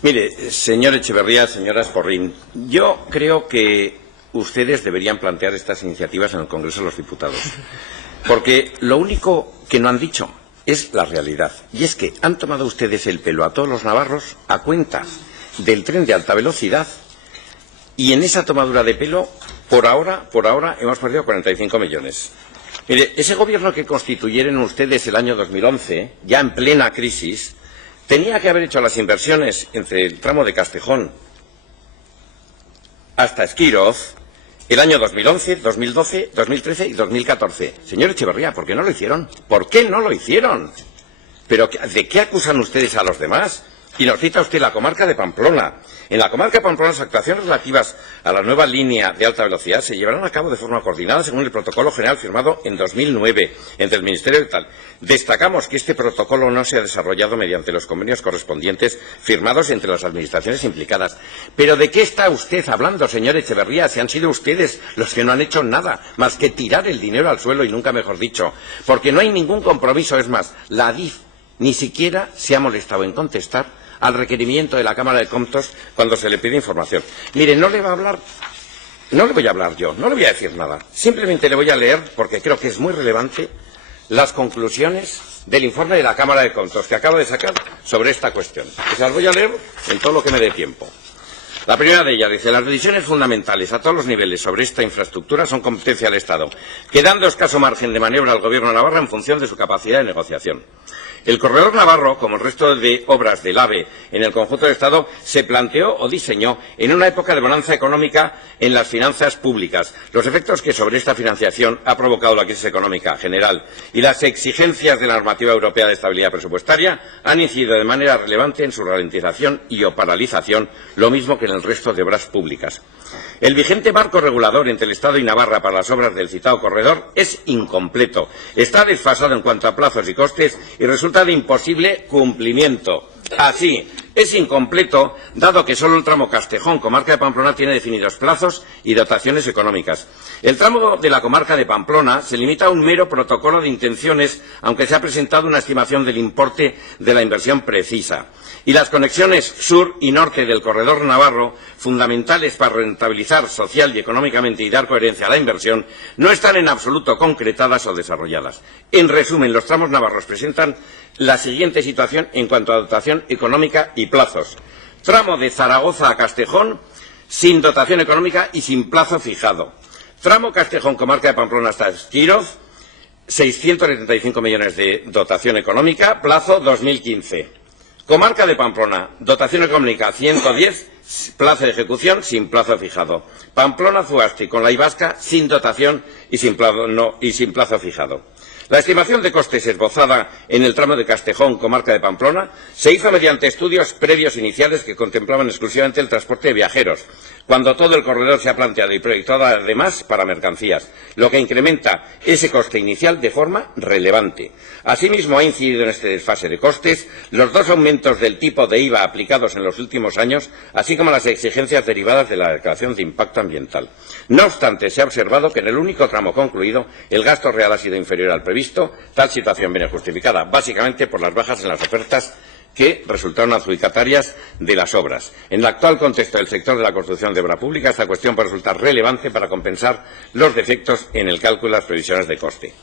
Mire, señor Echeverría, señora Sporrín, yo creo que ustedes deberían plantear estas iniciativas en el Congreso de los Diputados, porque lo único que no han dicho es la realidad, y es que han tomado ustedes el pelo a todos los navarros a cuenta del tren de alta velocidad, y en esa tomadura de pelo, por ahora hemos perdido 45 millones. Mire, ese gobierno que constituyeron ustedes el año 2011, ya en plena crisis, tenía que haber hecho las inversiones entre el tramo de Castejón hasta Esquiroz el año 2011, 2012, 2013 y 2014. Señor Echeverría, ¿por qué no lo hicieron? ¿Por qué no lo hicieron? ¿Pero de qué acusan ustedes a los demás? Y nos cita usted la comarca de Pamplona. En la comarca de Pamplona, las actuaciones relativas a la nueva línea de alta velocidad se llevarán a cabo de forma coordinada según el protocolo general firmado en 2009 entre el Ministerio de Tal. Destacamos que este protocolo no se ha desarrollado mediante los convenios correspondientes firmados entre las administraciones implicadas. ¿Pero de qué está usted hablando, señor Echeverría? Si han sido ustedes los que no han hecho nada más que tirar el dinero al suelo y nunca mejor dicho. Porque no hay ningún compromiso. Es más, la ADIF ni siquiera se ha molestado en contestar al requerimiento de la Cámara de Comptos cuando se le pide información. Mire, no le voy a hablar yo, no le voy a decir nada. Simplemente le voy a leer, porque creo que es muy relevante, las conclusiones del informe de la Cámara de Comptos que acaba de sacar sobre esta cuestión. Se las voy a leer en todo lo que me dé tiempo. La primera de ellas dice: las decisiones fundamentales a todos los niveles sobre esta infraestructura son competencia del Estado, quedando escaso margen de maniobra al Gobierno de Navarra en función de su capacidad de negociación. El corredor navarro, como el resto de obras del AVE en el conjunto del Estado, se planteó o diseñó en una época de bonanza económica en las finanzas públicas. Los efectos que sobre esta financiación ha provocado la crisis económica general y las exigencias de la normativa europea de estabilidad presupuestaria han incidido de manera relevante en su ralentización y o paralización, lo mismo que en el resto de obras públicas. El vigente marco regulador entre el Estado y Navarra para las obras del citado corredor es incompleto, está desfasado en cuanto a plazos y costes y resulta de imposible cumplimiento. Así, es incompleto, dado que solo el tramo Castejón, comarca de Pamplona, tiene definidos plazos y dotaciones económicas. El tramo de la comarca de Pamplona se limita a un mero protocolo de intenciones, aunque se ha presentado una estimación del importe de la inversión precisa. Y las conexiones sur y norte del corredor navarro, fundamentales para rentabilizar social y económicamente y dar coherencia a la inversión, no están en absoluto concretadas o desarrolladas. En resumen, los tramos navarros presentan la siguiente situación en cuanto a dotación económica y plazos. Tramo de Zaragoza a Castejón sin dotación económica y sin plazo fijado. Tramo Castejón, comarca de Pamplona hasta Esquiroz, 675 millones de dotación económica, plazo 2015. Comarca de Pamplona, dotación económica 110, plazo de ejecución sin plazo fijado. Pamplona-Zuasti con la Ibasca sin dotación y sin plazo fijado. La estimación de costes esbozada en el tramo de Castejón, comarca de Pamplona, se hizo mediante estudios previos iniciales que contemplaban exclusivamente el transporte de viajeros, cuando todo el corredor se ha planteado y proyectado además para mercancías, lo que incrementa ese coste inicial de forma relevante. Asimismo, ha incidido en este desfase de costes los dos aumentos del tipo de IVA aplicados en los últimos años, así como las exigencias derivadas de la declaración de impacto ambiental. No obstante, se ha observado que en el único tramo concluido el gasto real ha sido inferior al previsto. Tal situación viene justificada básicamente por las bajas en las ofertas que resultaron adjudicatarias de las obras. En el actual contexto del sector de la construcción de obra pública, esta cuestión puede resultar relevante para compensar los defectos en el cálculo de las previsiones de coste.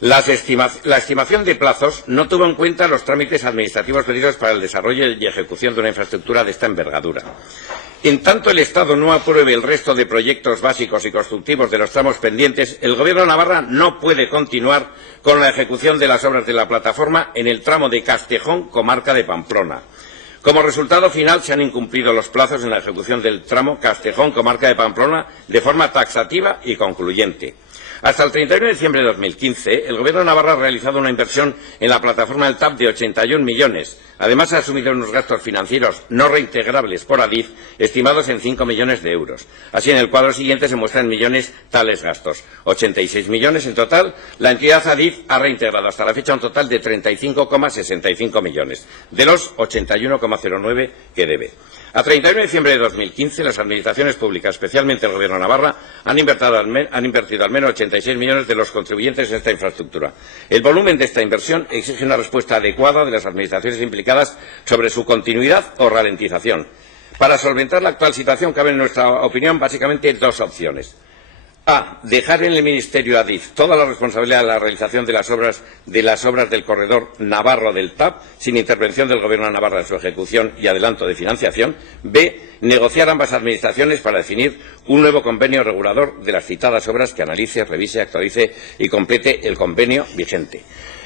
La estimación de plazos no tuvo en cuenta los trámites administrativos pedidos para el desarrollo y ejecución de una infraestructura de esta envergadura. En tanto el Estado no apruebe el resto de proyectos básicos y constructivos de los tramos pendientes, el Gobierno de Navarra no puede continuar con la ejecución de las obras de la plataforma en el tramo de Castejón, comarca de Pamplona. Como resultado final, se han incumplido los plazos en la ejecución del tramo Castejón, comarca de Pamplona, de forma taxativa y concluyente. Hasta el 31 de diciembre de 2015, el Gobierno de Navarra ha realizado una inversión en la plataforma del TAP de 81 millones. Además, ha asumido unos gastos financieros no reintegrables por ADIF, estimados en 5 millones de euros. Así, en el cuadro siguiente se muestran en millones tales gastos. 86 millones en total. La entidad ADIF ha reintegrado hasta la fecha un total de 35,65 millones, de los 81,09 que debe. A 31 de diciembre de 2015, las administraciones públicas, especialmente el Gobierno de Navarra, han invertido al menos 86 millones de los contribuyentes en esta infraestructura. El volumen de esta inversión exige una respuesta adecuada de las administraciones implicadas sobre su continuidad o ralentización. Para solventar la actual situación caben, en nuestra opinión, básicamente dos opciones. A. Dejar en el Ministerio Adif toda la responsabilidad de la realización de las obras del corredor navarro del TAP, sin intervención del Gobierno de Navarra en su ejecución y adelanto de financiación. B. Negociar ambas administraciones para definir un nuevo convenio regulador de las citadas obras que analice, revise, actualice y complete el convenio vigente.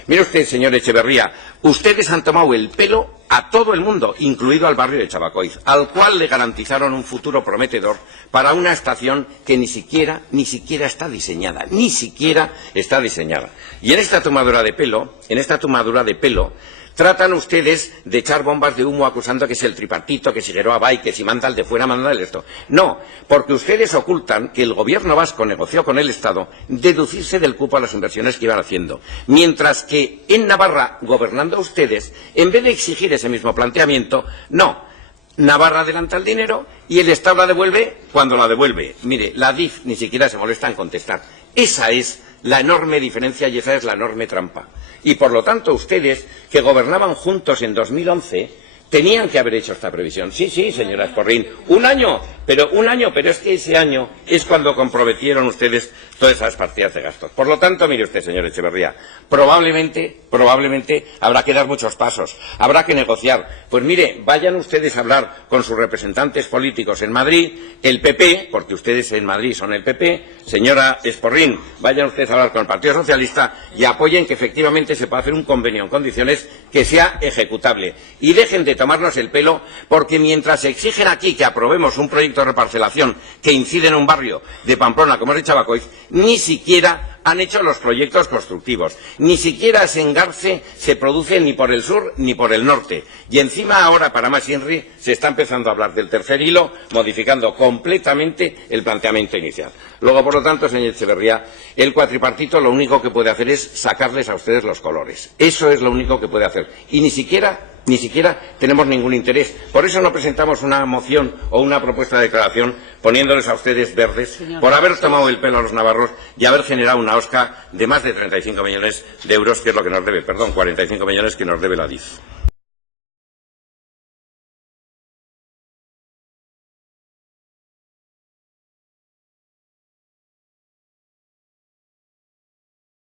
Mire usted, señor Echeverría, ustedes han tomado el pelo a todo el mundo, incluido al barrio de Chabacoiz, al cual le garantizaron un futuro prometedor para una estación que ni siquiera está diseñada, ni siquiera está diseñada. Y en esta tomadura de pelo, tratan ustedes de echar bombas de humo acusando que es el tripartito, que si Geroa Bay, que si manda el de fuera, manda el esto. No, porque ustedes ocultan que el gobierno vasco negoció con el Estado deducirse del cupo a las inversiones que iban haciendo. Mientras que en Navarra, gobernando ustedes, en vez de exigir ese mismo planteamiento, no. Navarra adelanta el dinero y el Estado la devuelve cuando la devuelve. Mire, la DIF ni siquiera se molesta en contestar. Esa es la enorme diferencia y esa es la enorme trampa. Y por lo tanto ustedes, que gobernaban juntos en 2011, tenían que haber hecho esta previsión. Sí, señora Esporrín, un año, pero es que ese año es cuando comprometieron ustedes todas esas partidas de gastos. Por lo tanto, mire usted, señor Echeverría, probablemente habrá que dar muchos pasos, habrá que negociar. Pues mire, vayan ustedes a hablar con sus representantes políticos en Madrid, el PP, porque ustedes en Madrid son el PP, señora Esporrín, vayan ustedes a hablar con el Partido Socialista y apoyen que efectivamente se pueda hacer un convenio en condiciones que sea ejecutable. Y dejen de tomarnos el pelo, porque mientras exigen aquí que aprobemos un proyecto de reparcelación que incide en un barrio de Pamplona como es de Chabacoiz, ni siquiera han hecho los proyectos constructivos, ni siquiera ese engarce se produce ni por el sur ni por el norte. Y encima ahora, para más Inri, se está empezando a hablar del tercer hilo, modificando completamente el planteamiento inicial. Luego, por lo tanto, señor Echeverría, el cuatripartito lo único que puede hacer es sacarles a ustedes los colores. Eso es lo único que puede hacer. Y ni siquiera tenemos ningún interés. Por eso no presentamos una moción o una propuesta de declaración poniéndoles a ustedes verdes por haber tomado el pelo a los navarros y haber generado una OSCA de más de 35 millones de euros, que es lo que nos debe, 45 millones que nos debe la DIF.